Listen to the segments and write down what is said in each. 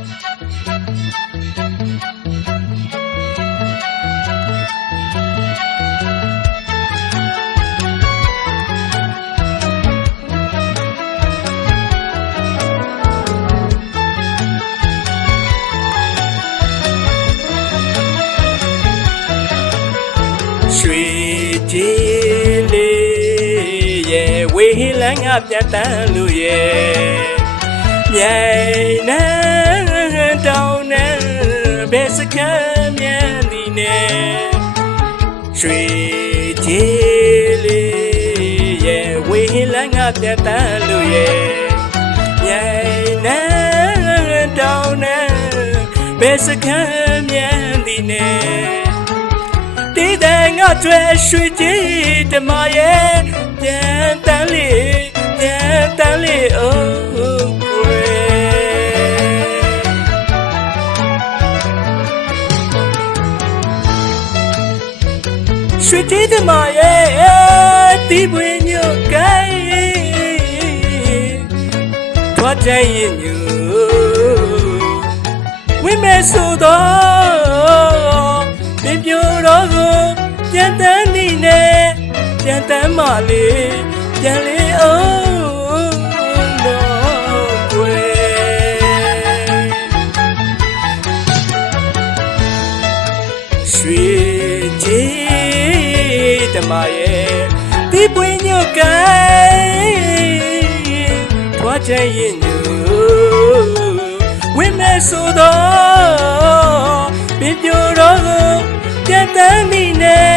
ရွှေကြည်လေးရဲ့ဝေဟလန်းကပြတ်တန်းလို့ရဲ့မြိုင်နန်း တောင်းနန်းဘယ်စကမ်းမြန်ဒီနဲ့ရွှေကြည်လေးရဲ့ဝေဟလန်းကပြတ်တန်းလို့ရဲ့မြိုင်နန်းတောင်းနန်းဘယ်စကမ်းမြန်ဒီနဲ့တီးတဲ့ငါကျွဲရွှေကြည်ဓမ္မရဲ့ပြန်တန်းလေးပြန်တန်းလေးအိုး ရွှေကြည်ဓမ္မရဲ့တီးပွင့်ညို့ကိုင်းထွားကြရင်ညို့ဝိမဲဆိုတော့ပြပြတော့ကိုပြန်တန်းနေနဲ့ပြန်တန်းမလေးပြန်လေးအောင် မရဲ့ဒီပွင့်ညို့ကိုင်းထွားချင်ရင်ညို့ဝိမဲဆိုတော့ပြပြတော့ကိုပြန်တန်းမိနဲ့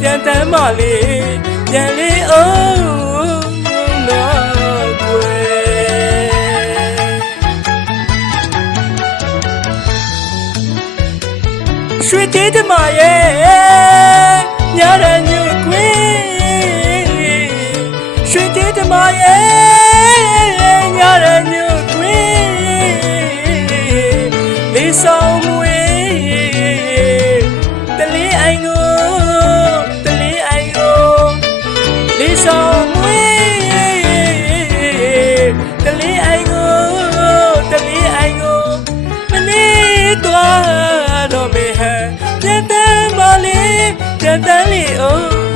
ပြန်တန်းမလေးပြန်လေးအောင်တော့ကွယ်ရွှေတေးတမရဲ့ညရညွခွေ ရွှေတေးတမရဲ့ညရညွခွေလေးဆောင်မွေတလေးအိုင်ကိုတလေးအိုင်ကိုလေးဆောင်မွေတလေးအိုင်ကိုတလေးအိုင်ကိုမလေးတော့တော့မေဟန်ပြန်တမ်းမလေးပြန်တမ်းလေးအိုး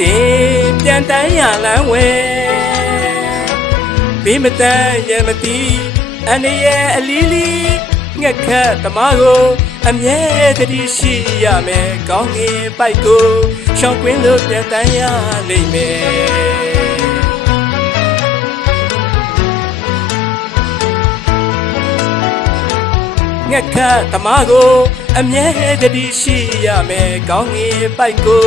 တင်းပြန်တန်းရလန်းဝဲဘေးမတန်းရမတီအနေရဲ့အလီလီငက်ခတ်သမားကိုအမြဲတည်းရှိရမယ်ကောင်းငင်ပိုက်ကိုရှောင်းကွင်းလို့ပြန်တန်းရလိမ့်မယ်ငက်ခတ်သမားကိုအမြဲတည်းရှိရမယ်ကောင်းငင်ပိုက်ကို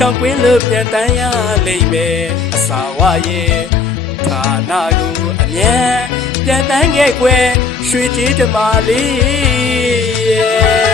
ရှောင်းကွင်းလို့ပြန်တန်းရလိမ့်မယ်အစာဝရဲ့ဌာနကိုအမြဲပြန်တန်းခဲ့ကွယ်ရွှေကြည်ဓမ္မလေးရဲ့